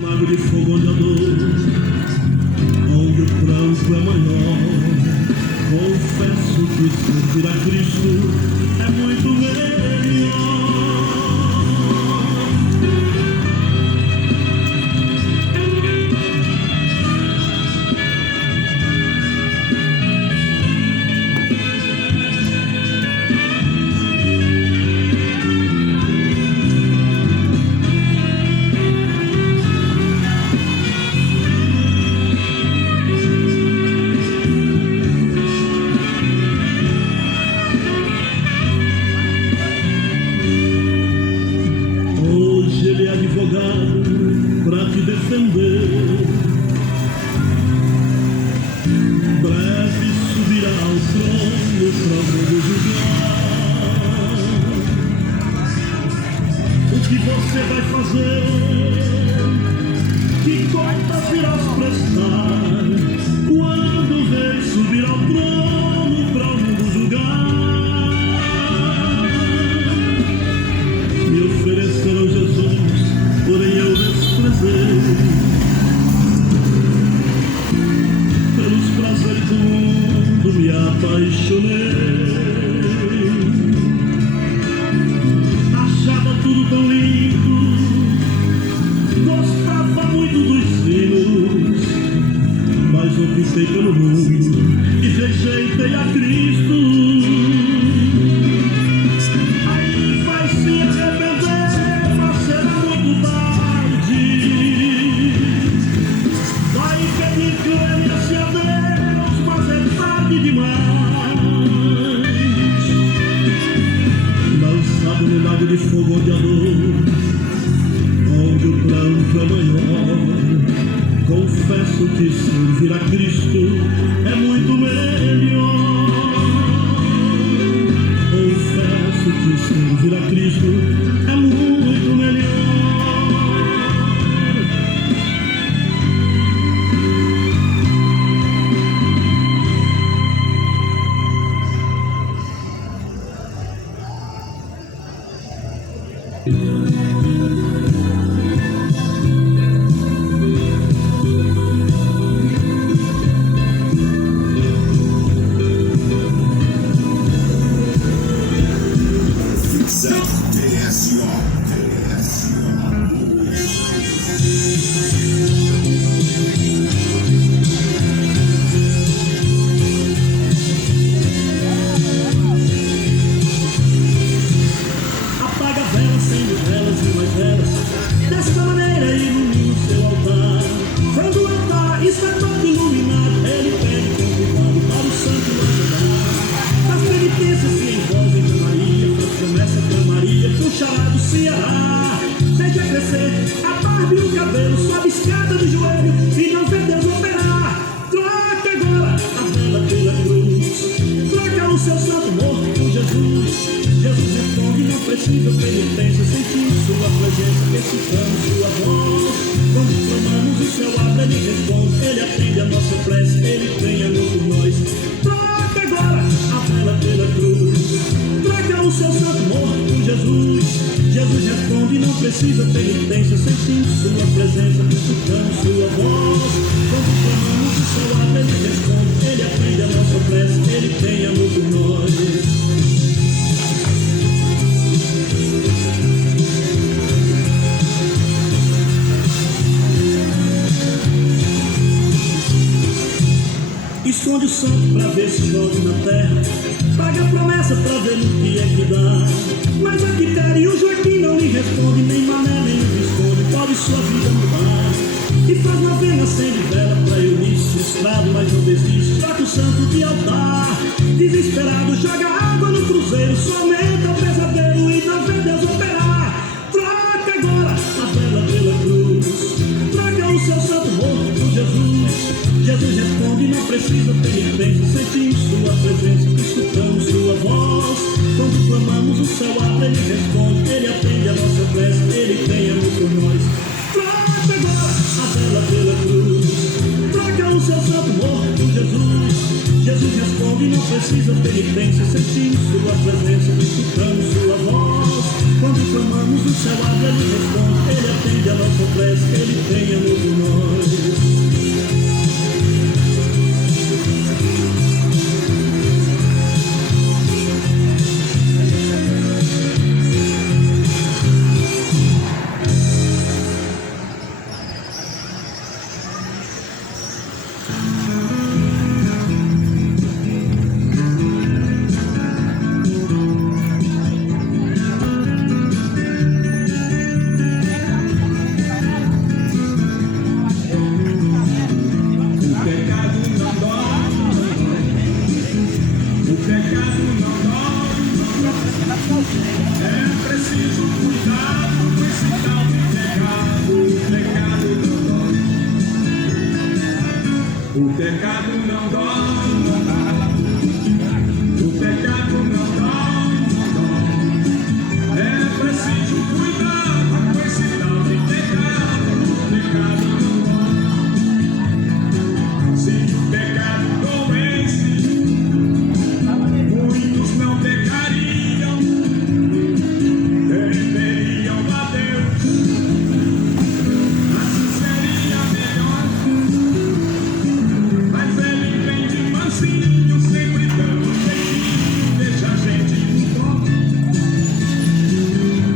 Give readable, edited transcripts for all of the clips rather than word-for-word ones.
Lago de fogo onde a dor, onde o pranto é maior. Confesso que servir a Cristo é muito melhor. Pra te defender, breve subirá ao trono pra me julgar. O que você vai fazer? Que contas irás prestar quando o rei subir ao trono pra me julgar? Me ofereceram Jesus, porém eu desprezei. Pelos prazeres do mundo me apaixonei. Achava tudo tão lindo, gostava muito dos sinos, mas optei pelo mundo e rejeitei a Cristo. No lago de fogo onde a dor, onde o pranto é maior. Confesso que servir a Cristo é muito melhor. Confesso que servir a Cristo é muito melhor. Desta maneira ilumina o seu altar. Quando o altar está todo iluminado, ele pede com cuidado para o santo ajudar. As penitências se envolvem com Maria, a promessa com Maria, com o charado Ceará. Deixa crescer a barba e o cabelo, sobe escada do joelho e não vê Deus operar. Troca agora a vela pela cruz, troca o seu santo morto por Jesus. Jesus responde, não precisa penitência, sentimos sua presença, escutamos sua voz. Quando clamamos, o céu abre, ele responde, ele atende a nossa prece, ele tem amor por nós. Troca agora a vela pela cruz, troca o seu santo morto por Jesus. Jesus responde, não precisa penitência, sentimos sua presença, escutamos sua voz. Quando clamamos, o céu abre, ele responde, ele atende a nossa prece, ele tem amor por nós. Esconde o santo pra ver se chove na terra, paga a promessa pra ver no que é que dá. Mas a Quitéria e o Joaquim não lhe responde, nem Mané nem o Visconde pode sua vida mudar. E faz novena, acende vela pra Eunice, frustrado mas não desiste, troca o santo de altar. Desesperado joga água no cruzeiro, só aumenta o pesadelo e não vê Deus operar. Troca agora a vela pela cruz, troca o seu santo morto por Jesus. Jesus responde, não precisa penitência, sentimos sua presença, escutamos sua voz. Quando clamamos, o céu abre, ele responde, ele atende a nossa prece, ele tem amor por nós. Troca agora a vela pela cruz, troca o seu santo morto por Jesus. Jesus responde, não precisa penitência, sentimos sua presença, escutamos sua voz. Quando clamamos, o céu abre, ele responde, ele atende a nossa prece, ele tem pecado não dói, o pecado não dói, é preciso cuidado com esse tal de pecado, o pecado não dói. Se o pecado doesse, muitos não pecariam, temeriam a Deus, assim seria melhor. Mas ele vem de mansinho, sempre dando jeitinho, deixa a gente no foco.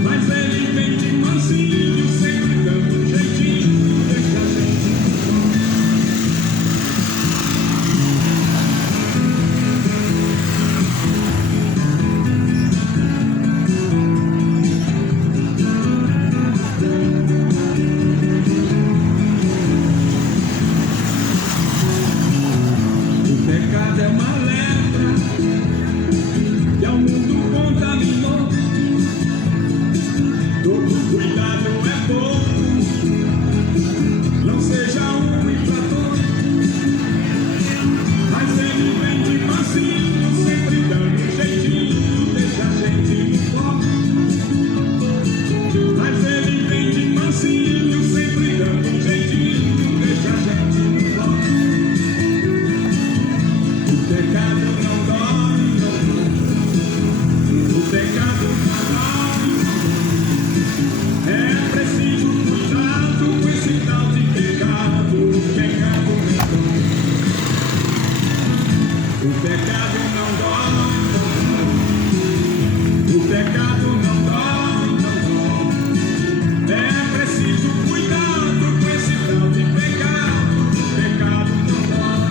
Mas ele vem de mansinho, sempre dando jeitinho, deixa a gente no foco. O pecado é uma lepra que ao mundo contaminou. Todo cuidado é pouco, não seja um infrator. Mas ele vem de mansinho, sempre dando jeitinho, deixa a gente no foco. Mas ele vem de mansinho, sempre dando jeitinho, deixa a gente no foco. O pecado não dói, o pecado não dói. É preciso cuidado com esse tal de pecado, o pecado não dói. O pecado não dói, o pecado não dói, não dói. É preciso cuidado com esse tal de pecado, o pecado não dói.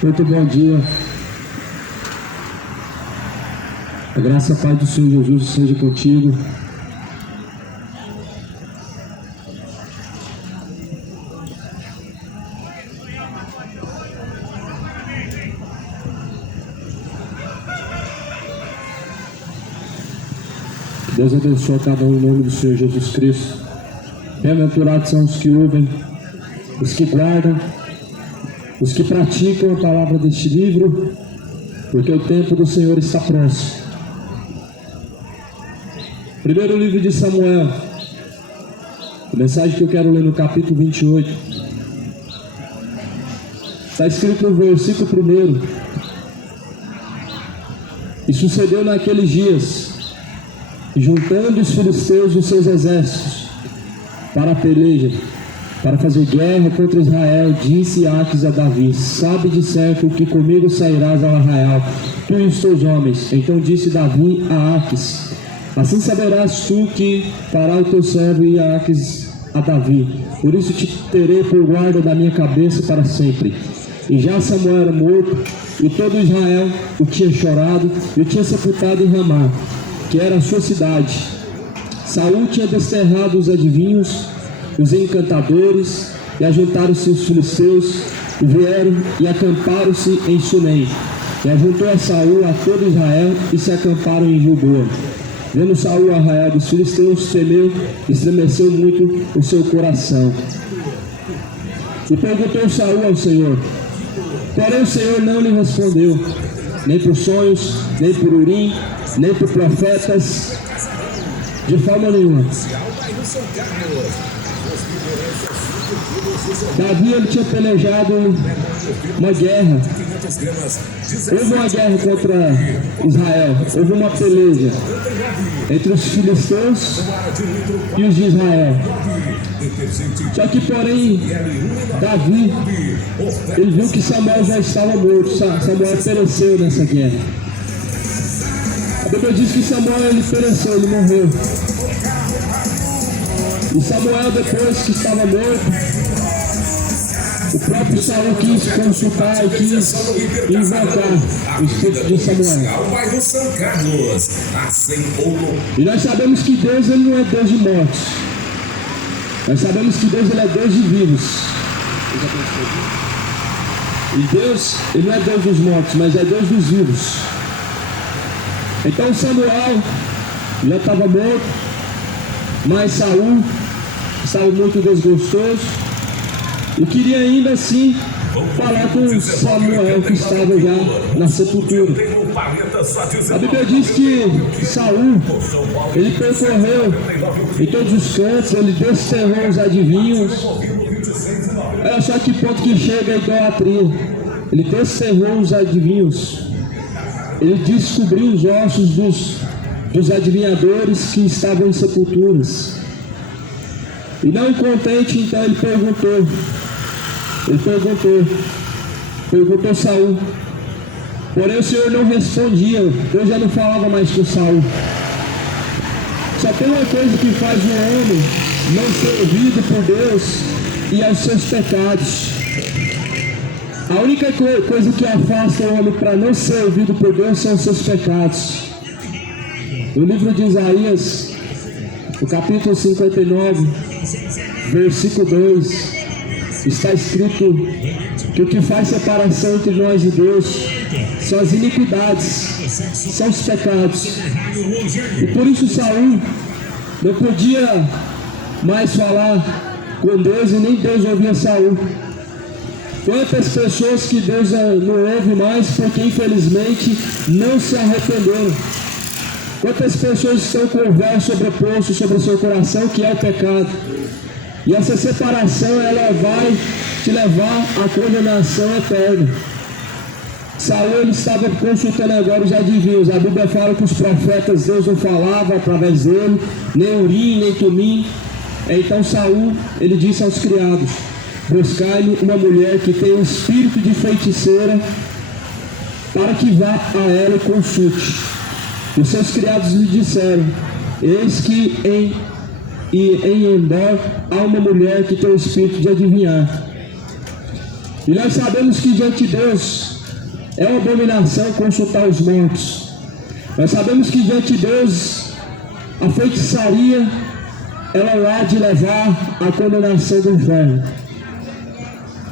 Muito bom dia. A graça e a paz do Senhor Jesus seja contigo. Deus abençoe a cada um em nome do Senhor Jesus Cristo. Bem-aventurados são os que ouvem, os que guardam, os que praticam a palavra deste livro, porque o tempo do Senhor está próximo. Primeiro livro de Samuel, a mensagem que eu quero ler no capítulo 28. Está escrito no versículo 1: E sucedeu naqueles dias, juntando os filisteus os seus exércitos para a peleja, para fazer guerra contra Israel, disse Aques a Davi: sabe de certo que comigo sairás ao arraial, tu e os teus homens. Então disse Davi a Aques: assim saberás tu que fará o teu servo. E Aques a Davi: por isso te terei por guarda da minha cabeça para sempre. E já Samuel era morto, e todo Israel o tinha chorado, e o tinha sepultado em Ramá, que era a sua cidade. Saul tinha desterrado os adivinhos, os encantadores, e ajuntaram-se os filisteus, e vieram e acamparam-se em Sunem. E ajuntou a Saul a todo Israel, e se acamparam em Gilboa. Vendo Saul o arraial dos filisteus, temeu, e estremeceu muito o seu coração. E perguntou Saul ao Senhor, porém o Senhor não lhe respondeu, nem por sonhos, nem por Urim, nem por profetas, de forma nenhuma. Davi, ele tinha pelejado uma guerra. Houve uma guerra contra Israel. Houve uma peleja entre os filisteus e os de Israel. Só que, porém, Davi, ele viu que Samuel já estava morto. Samuel pereceu nessa guerra. A Bíblia diz que Samuel, ele pereceu, ele morreu. E Samuel, depois que estava morto, o próprio Saul quis consultar e quis invocar o espírito de Samuel. E nós sabemos que Deus, ele não é Deus de mortos. Nós sabemos que Deus, ele é Deus de vivos. E Deus, ele não é Deus dos mortos, mas é Deus dos vivos. Então Samuel já estava morto, mas Saul estava muito desgostoso e queria ainda assim falar com Samuel, que estava já na sepultura. A Bíblia diz que Saul, ele percorreu em todos os cantos, ele desterrou os adivinhos. Olha só que ponto que chega a idolatria. Ele desterrou os adivinhos. Ele descobriu os ossos dos adivinhadores que estavam em sepulturas. E não contente, então ele perguntou Saul. Porém o Senhor não respondia. Deus já não falava mais com Saul. Só tem uma coisa que faz o homem não ser ouvido por Deus, e aos seus pecados. A única coisa que afasta o homem para não ser ouvido por Deus são os seus pecados. No livro de Isaías, no capítulo 59, versículo 2, está escrito que o que faz separação entre nós e Deus são as iniquidades, são os pecados. E por isso Saul não podia mais falar com Deus, e nem Deus ouvia Saul. Quantas pessoas que Deus não ouve mais porque infelizmente não se arrependeram. Quantas pessoas estão com o véu sobreposto sobre o seu coração, que é o pecado. E essa separação, ela vai te levar à condenação eterna. Saul, ele estava consultando agora os adivinhos. A Bíblia fala que os profetas, Deus não falava através dele, nem Urim, nem Tumim. Então Saul, ele disse aos criados: buscai-me uma mulher que tenha um espírito de feiticeira, para que vá a ela e consulte. Os seus criados lhe disseram: eis que em Endor há uma mulher que tem o espírito de adivinhar. E nós sabemos que diante de Deus é uma abominação consultar os mortos. Nós sabemos que diante de Deus a feitiçaria, ela há de levar à condenação do inferno.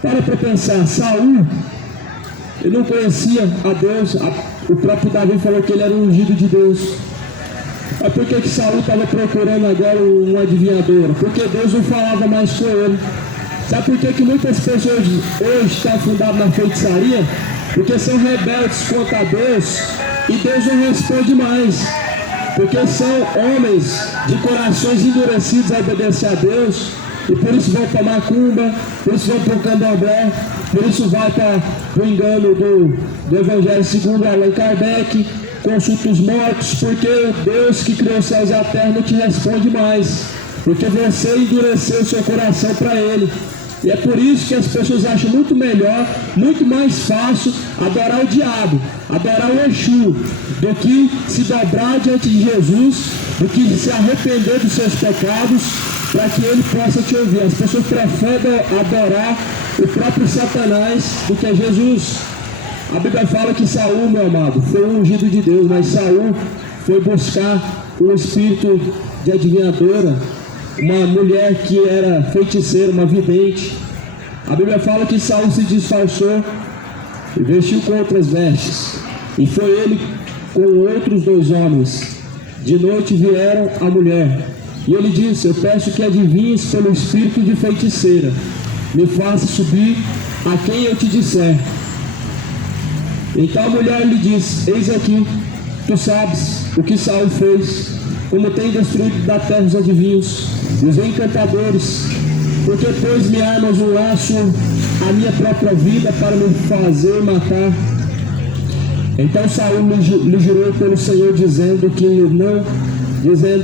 Para pensar, Saul, ele não conhecia a Deus. O próprio Davi falou que ele era um ungido de Deus. Mas por que Saul estava procurando agora uma adivinhadora? Porque Deus não falava mais com ele. Sabe por que muitas pessoas hoje estão afundadas na feitiçaria? Porque são rebeldes contra Deus e Deus não responde mais. Porque são homens de corações endurecidos a obedecer a Deus, e por isso vão para macumba, por isso vão para o candomblé, por isso vai para o engano do Evangelho segundo Allan Kardec, consulta os mortos, porque Deus que criou os céus e a terra não te responde mais, porque você endureceu o seu coração para Ele. E é por isso que as pessoas acham muito melhor, muito mais fácil adorar o diabo, adorar o Exu, do que se dobrar diante de Jesus, do que se arrepender dos seus pecados, para que Ele possa te ouvir. As pessoas preferem adorar o próprio Satanás do que Jesus. A Bíblia fala que Saul, meu amado, foi um ungido de Deus, mas Saul foi buscar um espírito de adivinhadora, uma mulher que era feiticeira, uma vidente. A Bíblia fala que Saul se disfarçou e vestiu com outras vestes, e foi ele com outros 2 homens. De noite vieram a mulher, e ele disse: eu peço que adivinhes pelo espírito de feiticeira, me faça subir a quem eu te disser. Então a mulher lhe disse: eis aqui, tu sabes o que Saul fez, como tem destruído da terra os adivinhos e os encantadores, porque pôs-me armas um laço a minha própria vida para me fazer matar. Então Saul lhe jurou pelo Senhor, dizendo: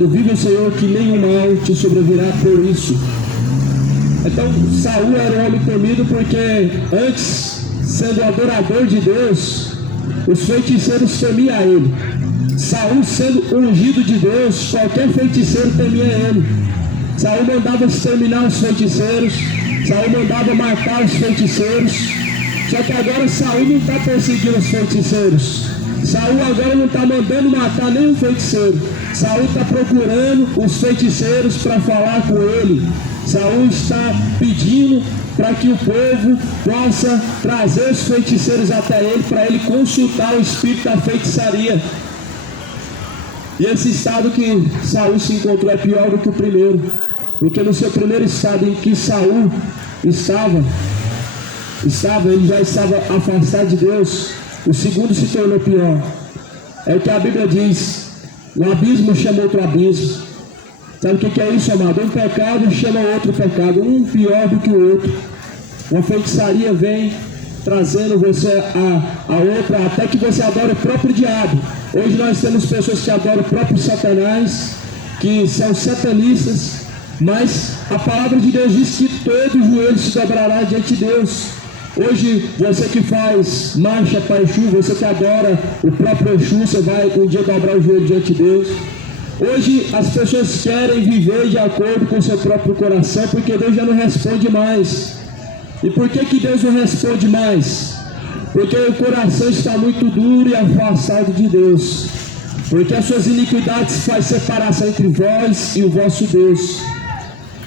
vive o Senhor, que nenhum mal te sobrevirá por isso. Então Saul era um homem temido porque antes, sendo adorador de Deus, os feiticeiros temiam ele. Saul sendo ungido de Deus, qualquer feiticeiro temia ele. Saul mandava exterminar os feiticeiros, Saul mandava matar os feiticeiros. Só que agora Saul não está perseguindo os feiticeiros. Saul agora não está mandando matar nenhum feiticeiro. Saul está procurando os feiticeiros para falar com ele. Saul está pedindo para que o povo possa trazer os feiticeiros até ele, para ele consultar o espírito da feitiçaria. E esse estado que Saul se encontrou é pior do que o primeiro, porque no seu primeiro estado em que Saul estava, ele já estava afastado de Deus. O segundo se tornou pior. É o que a Bíblia diz: um abismo chama outro abismo. Sabe o que é isso, amado? Um pecado chama outro pecado, um pior do que o outro. Uma feitiçaria vem trazendo você a outra, até que você adora o próprio diabo. Hoje nós temos pessoas que adoram o próprio Satanás, que são satanistas, mas a palavra de Deus diz que todo joelho se dobrará diante de Deus. Hoje, você que faz marcha para Exu, você que adora o próprio Exu, você vai um dia dobrar o joelho diante de Deus. Hoje, as pessoas querem viver de acordo com o seu próprio coração, porque Deus já não responde mais. E por que Deus não responde mais? Porque o coração está muito duro e afastado de Deus. Porque as suas iniquidades fazem separação entre vós e o vosso Deus.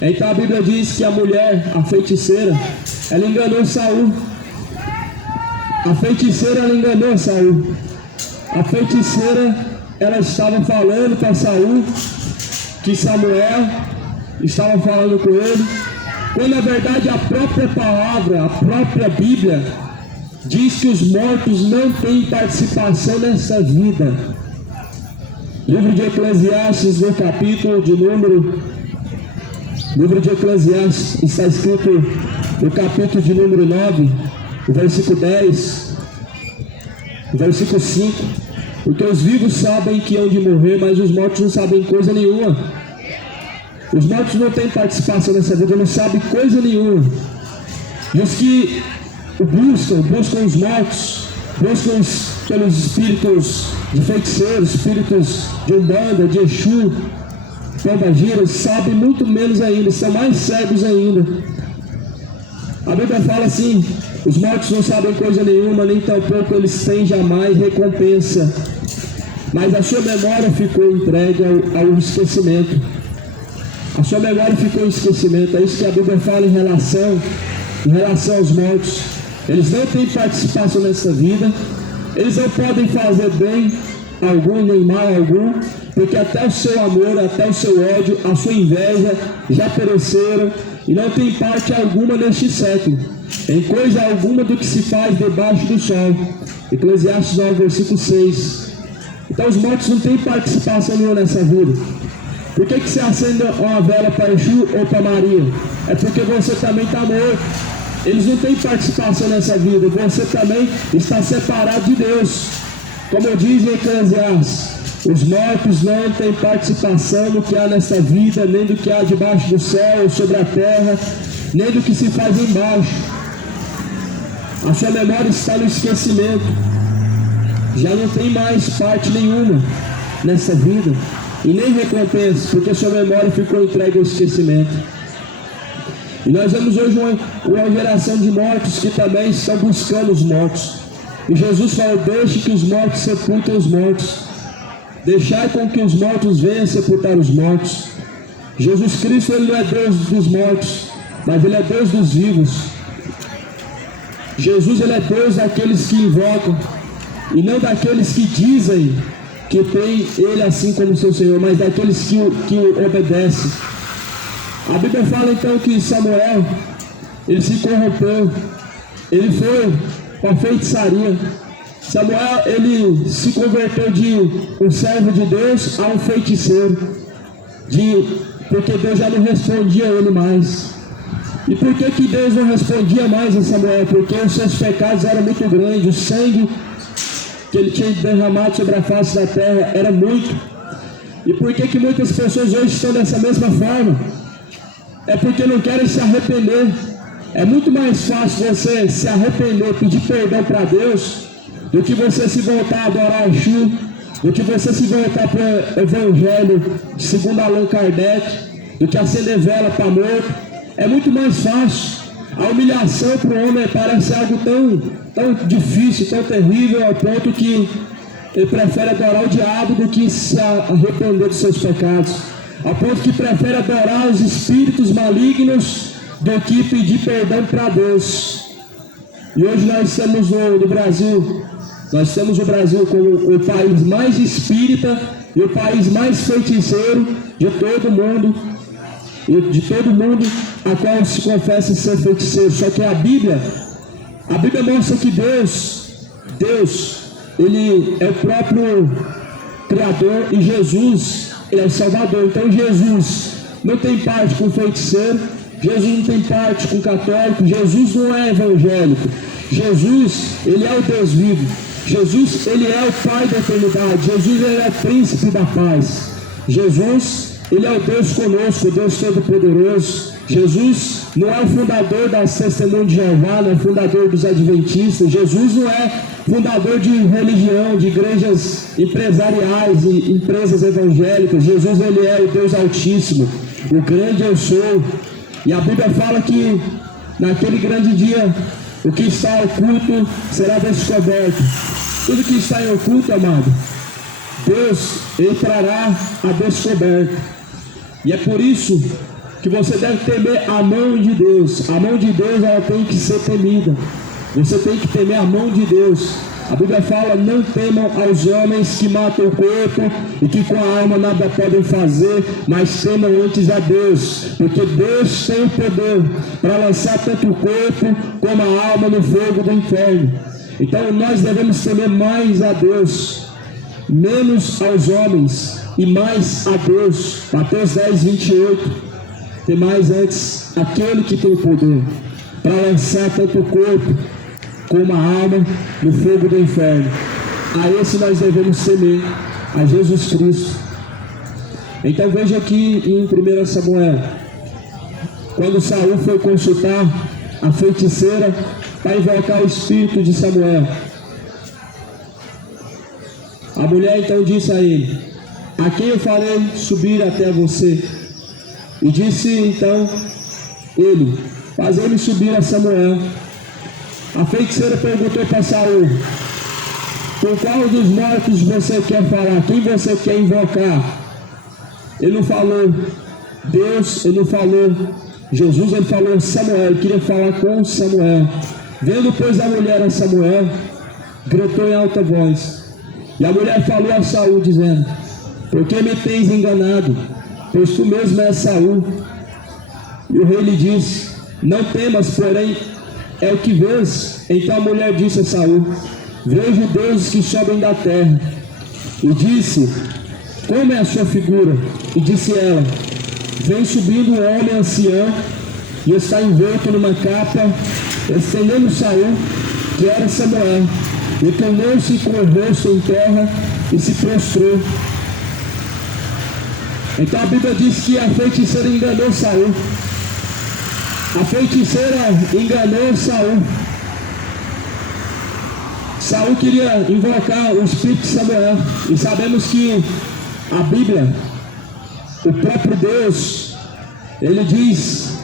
Então a Bíblia diz que a mulher, a feiticeira, ela enganou Saul. A feiticeira, ela enganou Saul. A feiticeira, ela estava falando para Saul que Samuel estava falando com ele, quando na verdade a própria palavra, a própria Bíblia diz que os mortos não têm participação nessa vida. Livro de Eclesiastes, no capítulo de número livro de Eclesiastes, está escrito no capítulo de número 9, o versículo 10, o versículo 5, porque os vivos sabem que hão de morrer, mas os mortos não sabem coisa nenhuma. Os mortos não têm participação nessa vida, não sabem coisa nenhuma. E os que o buscam os mortos, buscam pelos espíritos de feiticeiros, espíritos de Umbanda, de Exu, Pombagira, sabem muito menos ainda, são mais cegos ainda. A Bíblia fala assim: os mortos não sabem coisa nenhuma, nem tampouco eles têm jamais recompensa. Mas a sua memória ficou entregue ao esquecimento. A sua memória ficou em esquecimento. É isso que a Bíblia fala em relação aos mortos. Eles não têm participação nessa vida. Eles não podem fazer bem algum, nem mal algum, porque até o seu amor, até o seu ódio, a sua inveja já pereceram e não tem parte alguma neste século, em coisa alguma do que se faz debaixo do sol. Eclesiastes 9, versículo 6. Então os mortos não têm participação nenhuma nessa vida. Por que você acende uma vela para Exu ou para Maria? É porque você também está morto. Eles não têm participação nessa vida. Você também está separado de Deus. Como diz em Eclesiastes, os mortos não têm participação no que há nessa vida, nem do que há debaixo do céu ou sobre a terra, nem do que se faz embaixo. A sua memória está no esquecimento. Já não tem mais parte nenhuma nessa vida, e nem recompensa, porque sua memória ficou entregue ao esquecimento. E nós vemos hoje uma geração de mortos que também estão buscando os mortos. E Jesus falou: deixe que os mortos sepultem os mortos. Deixai com que os mortos venham sepultar os mortos. Jesus Cristo, Ele não é Deus dos mortos, mas Ele é Deus dos vivos. Jesus, Ele é Deus daqueles que invocam, e não daqueles que dizem que tem Ele assim como seu Senhor, mas daqueles que o obedecem. A Bíblia fala então que Samuel, ele se corrompeu, ele foi para a feitiçaria. Samuel, ele se converteu de um servo de Deus a um feiticeiro, porque Deus já não respondia a ele mais. E por que Deus não respondia mais a Samuel? Porque os seus pecados eram muito grandes, o sangue que ele tinha derramado sobre a face da terra era muito. E por que muitas pessoas hoje estão dessa mesma forma? é porque não querem se arrepender. É muito mais fácil você se arrepender, pedir perdão para Deus, do que você se voltar a adorar Exu, do que você se voltar para o Evangelho segundo Allan Kardec, do que acender vela para morto. É muito mais fácil. A humilhação para o homem parece algo tão difícil, tão terrível, ao ponto que ele prefere adorar o diabo do que se arrepender dos seus pecados. Ao ponto que prefere adorar os espíritos malignos do que pedir perdão para Deus. E hoje nós estamos no Brasil, nós temos o Brasil como o país mais espírita e o país mais feiticeiro de todo mundo, a qual se confessa ser feiticeiro. Só que a Bíblia mostra que Deus, Ele é o próprio Criador e Jesus, Ele é o Salvador. Então Jesus não tem parte com feiticeiro, Jesus não tem parte com católico, Jesus não é evangélico. Jesus, Ele é o Deus vivo. Jesus, Ele é o Pai da eternidade. Jesus, Ele é o príncipe da paz. Jesus, Ele é o Deus conosco, o Deus Todo-Poderoso. Jesus não é o fundador das Testemunhas de Jeová, não é o fundador dos Adventistas. Jesus não é fundador de religião, de igrejas empresariais e empresas evangélicas. Jesus, Ele é o Deus Altíssimo, o grande eu sou. E a Bíblia fala que naquele grande dia o que está oculto será descoberto. Tudo que está em oculto, amado, Deus entrará a descoberto. E é por isso que você deve temer a mão de Deus. A mão de Deus, ela tem que ser temida. Você tem que temer a mão de Deus. A Bíblia fala: não temam aos homens que matam o corpo e que com a alma nada podem fazer, mas temam antes a Deus, porque Deus tem o poder para lançar tanto o corpo como a alma no fogo do inferno. Então nós devemos temer mais a Deus, menos aos homens e mais a Deus. Mateus 10, 28. Tem mais antes aquele que tem o poder para lançar tanto o corpo como a alma no fogo do inferno. A esse nós devemos temer, a Jesus Cristo. Então veja aqui em 1 Samuel, quando Saul foi consultar a feiticeira para invocar o espírito de Samuel, a mulher então disse a ele: a quem eu farei subir até você? E disse então ele: fazei-me subir a Samuel. A feiticeira perguntou para Saul: por qual dos mortos você quer falar? Quem você quer invocar? Ele não falou Deus, ele não falou Jesus, ele falou Samuel. Ele queria falar com Samuel. Vendo pois a mulher a Samuel, gritou em alta voz. E a mulher falou a Saul, dizendo: por que me tens enganado? Pois tu mesmo és Saul. E o rei lhe disse: não temas, porém é o que vês. Então a mulher disse a Saul: vejo deuses que sobem da terra. E disse: como é a sua figura? E disse ela: vem subindo um homem ancião e está envolto numa capa. Estendendo Saul, que era Samuel, e tornou-se com o rosto em terra e se prostrou. Então a Bíblia diz que a feiticeira enganou Saul. A feiticeira enganou Saul. Saul queria invocar o espírito de Samuel. E sabemos que a Bíblia, o próprio Deus, ele diz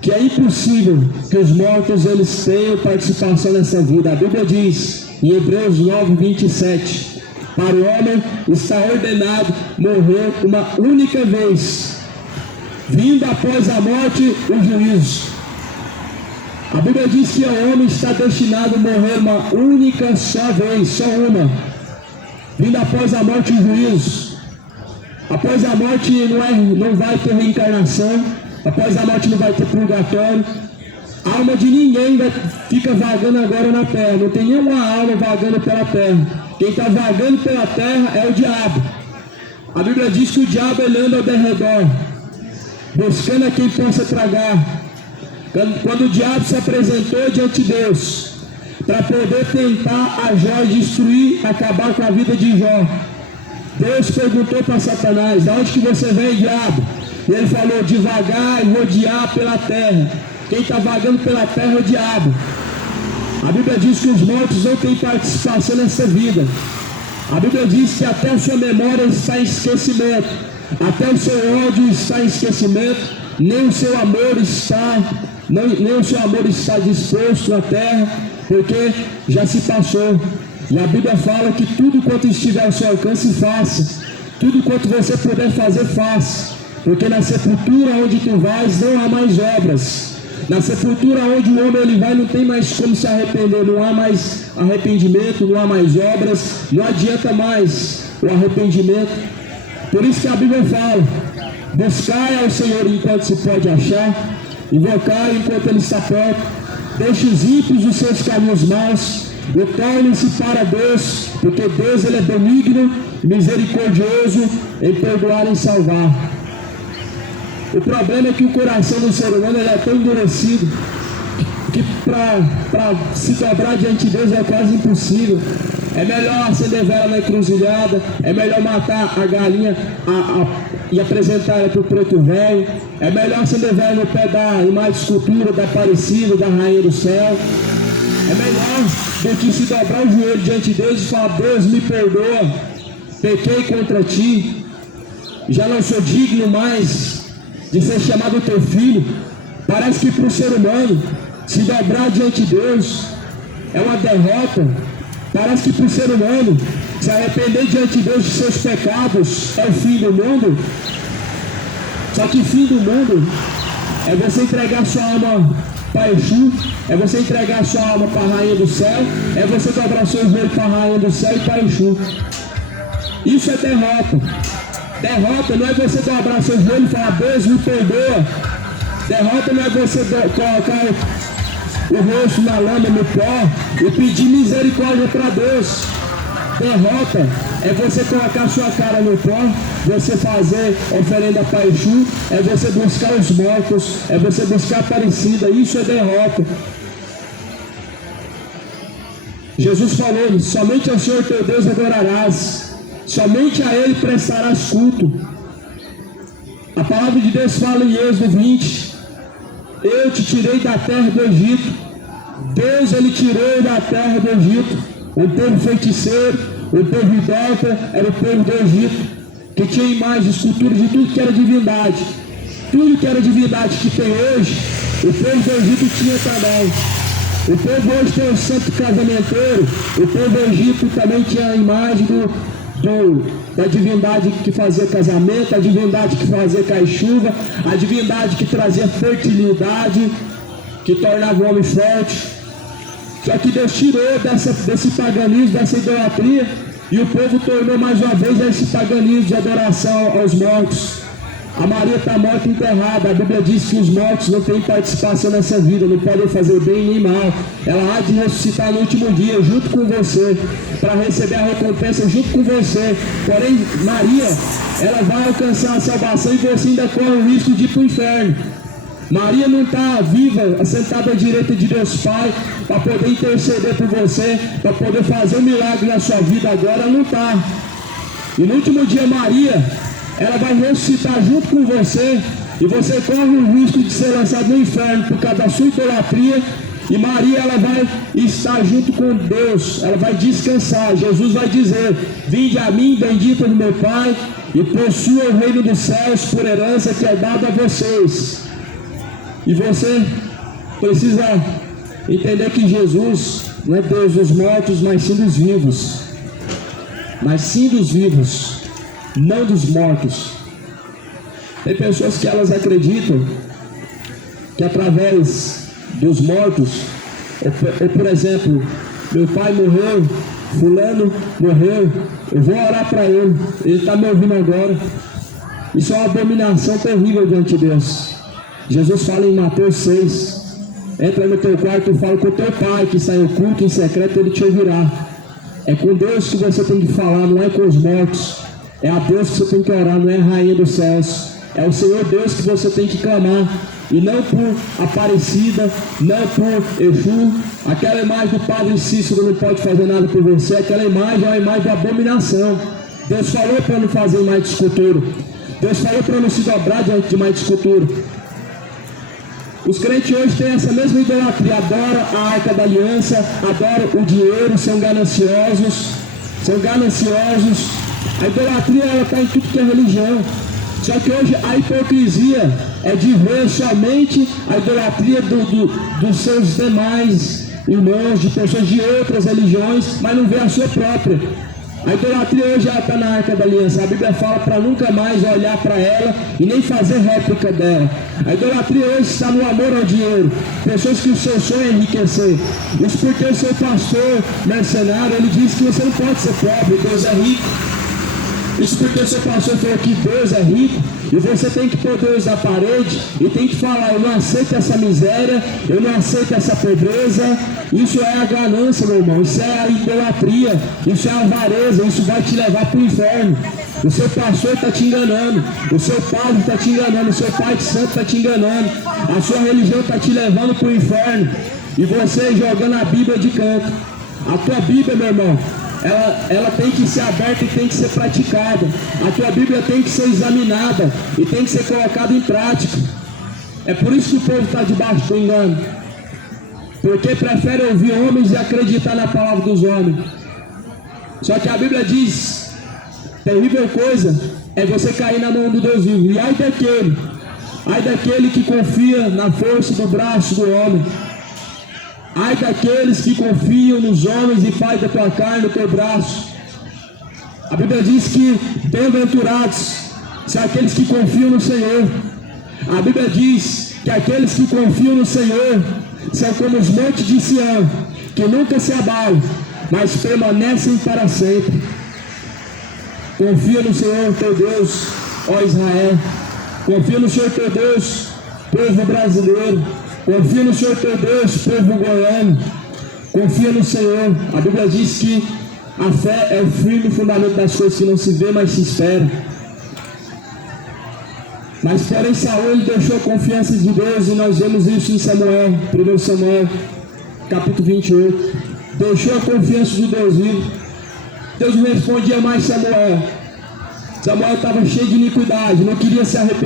que é impossível que os mortos eles tenham participação nessa vida. A Bíblia diz em Hebreus 9, 27: para o homem está ordenado morrer uma única vez, vindo após a morte o juízo. A Bíblia diz que o homem está destinado a morrer uma única só vez, só uma, vindo após a morte o juízo. Após a morte não vai ter reencarnação. Após a morte não vai ter purgatório. A alma de ninguém fica vagando agora na terra. Não tem nenhuma alma vagando pela terra. Quem está vagando pela terra é o diabo. A Bíblia diz que o diabo ele anda ao derredor, buscando a quem possa tragar. Quando o diabo se apresentou diante de Deus para poder tentar a Jó, destruir, acabar com a vida de Jó, Deus perguntou para Satanás: de onde que você vem, diabo? E ele falou de vagar e rodear pela terra. Quem está vagando pela terra é o diabo. A Bíblia diz que os mortos não têm participação nessa vida. A Bíblia diz que até a sua memória está em esquecimento, até o seu ódio está em esquecimento, nem o seu amor está disposto na terra, porque já se passou. E a Bíblia fala que tudo quanto estiver ao seu alcance, faça. Tudo quanto você puder fazer, faça. Porque na sepultura onde tu vais, não há mais obras. Na sepultura onde o homem ele vai, não tem mais como se arrepender, não há mais arrependimento, não há mais obras, não adianta mais o arrependimento. Por isso que a Bíblia fala: buscai ao Senhor enquanto se pode achar, invocai enquanto Ele está perto, deixe os ímpios os seus caminhos maus, e tornem-se para Deus, porque Deus ele é benigno e misericordioso em perdoar e salvar. O problema é que o coração do ser humano ele é tão endurecido que para se dobrar diante de Deus é quase impossível. É melhor acender vela na encruzilhada, é melhor matar a galinha e apresentar ela para o preto velho, é melhor acender vela no pé da imagem de escultura da Aparecida, da Rainha do Céu. É melhor do que se dobrar o joelho diante de Deus e falar: Deus, me perdoa, pequei contra ti, já não sou digno mais de ser chamado teu filho. Parece que para o ser humano se dobrar diante de Deus é uma derrota. Parece que para o ser humano se arrepender diante de Deus de seus pecados é o fim do mundo. Só que fim do mundo é você entregar sua alma para Exu, é você entregar sua alma para a Rainha do Céu, é você dobrar seu joelho para a Rainha do Céu e para Exu. Isso é derrota. Derrota não é você dobrar seu joelho e falar: Deus, me perdoa. Derrota não é você colocar o rosto na lama, no pó, e pedir misericórdia para Deus. Derrota é você colocar sua cara no pó, você fazer oferenda para Exu, é você buscar os mortos, é você buscar a Aparecida. Isso é derrota. Jesus falou: somente ao Senhor teu Deus adorarás, somente a Ele prestarás culto. A palavra de Deus fala em Êxodo 20: eu te tirei da terra do Egito. Deus ele tirou da terra do Egito o povo feiticeiro, o povo idólatra, era o povo do Egito, que tinha imagens, esculturas de tudo que era divindade. Tudo que era divindade que tem hoje, o povo do Egito tinha também. O povo hoje tem o santo casamenteiro, o povo do Egito também tinha a imagem da divindade que fazia casamento, a divindade que fazia cair chuva, a divindade que trazia fertilidade, que tornava o homem forte. Só que Deus tirou desse paganismo, dessa idolatria, e o povo tornou mais uma vez esse paganismo de adoração aos mortos. A Maria está morta e enterrada. A Bíblia diz que os mortos não têm participação nessa vida, não podem fazer bem nem mal. Ela há de ressuscitar no último dia junto com você, para receber a recompensa junto com você. Porém, Maria, ela vai alcançar a salvação e você ainda corre o risco de ir para o inferno. Maria não está viva, assentada à direita de Deus Pai, para poder interceder por você, para poder fazer um milagre na sua vida agora. Ela não está. E no último dia, Maria, ela vai ressuscitar junto com você, e você corre o risco de ser lançado no inferno por causa da sua idolatria. E Maria, ela vai estar junto com Deus, ela vai descansar. Jesus vai dizer: vinde a mim, bendita do meu Pai, e possua o reino dos céus por herança que é dado a vocês. E você precisa entender que Jesus não é Deus dos mortos, mas sim dos vivos. Mas sim dos vivos, não dos mortos. Tem pessoas que elas acreditam que através dos mortos, ou por exemplo, meu pai morreu, fulano morreu, eu vou orar para ele está me ouvindo agora. Isso é uma abominação terrível diante de Deus. Jesus fala em Mateus 6: entra no teu quarto e fala com o teu pai que está em oculto, em secreto, ele te ouvirá. É com Deus que você tem que falar, não é com os mortos. É a Deus que você tem que orar, não é a Rainha dos Céus. É o Senhor Deus que você tem que clamar, e não por Aparecida, não por Exu. Aquela imagem do Padre Cícero não pode fazer nada por você. Aquela imagem é uma imagem de abominação. Deus falou para não fazer imagem de escultura. Deus falou para não se dobrar diante de uma escultura. Os crentes hoje têm essa mesma idolatria, adoram a Arca da Aliança, adoram o dinheiro, são gananciosos. A idolatria ela está em tudo que é religião. Só que hoje a hipocrisia é de ver somente a idolatria dos seus demais irmãos, de pessoas de outras religiões, mas não vê a sua própria. A idolatria hoje está na Arca da Aliança. A Bíblia fala para nunca mais olhar para ela e nem fazer réplica dela. A idolatria hoje está no amor ao dinheiro. Pessoas que o seu sonho é enriquecer. Isso porque o seu pastor mercenário, ele diz que você não pode ser pobre, Deus é rico. Isso porque o seu pastor falou que Deus é rico e você tem que pôr Deus na parede e tem que falar: eu não aceito essa miséria, eu não aceito essa pobreza. Isso é a ganância, meu irmão, isso é a idolatria, isso é a avareza, isso vai te levar para o inferno. O seu pastor está te enganando, o seu padre está te enganando, o seu pai de santo está te enganando, a sua religião está te levando para o inferno e você jogando a Bíblia de canto. A tua Bíblia, meu irmão, ela tem que ser aberta e tem que ser praticada. A tua Bíblia tem que ser examinada e tem que ser colocada em prática. É por isso que o povo está debaixo do engano, porque prefere ouvir homens e acreditar na palavra dos homens. Só que a Bíblia diz: terrível coisa é você cair na mão do Deus vivo. E ai daquele que confia na força do braço do homem. Ai daqueles que confiam nos homens e faz da tua carne o teu braço. A Bíblia diz que bem-aventurados são aqueles que confiam no Senhor. A Bíblia diz que aqueles que confiam no Senhor são como os montes de Sião, que nunca se abalam, mas permanecem para sempre. Confia no Senhor teu Deus, ó Israel. Confia no Senhor teu Deus, povo brasileiro. Confia no Senhor teu Deus, povo goiano. Confia no Senhor. A Bíblia diz que a fé é o firme fundamento das coisas que não se vê, mas se espera. Mas porém Saul, ele deixou a confiança de Deus, e nós vemos isso em Samuel, 1 Samuel, capítulo 28. Deixou a confiança de Deus vivo. Deus não respondia mais Samuel. Samuel estava cheio de iniquidade, não queria se arrepender.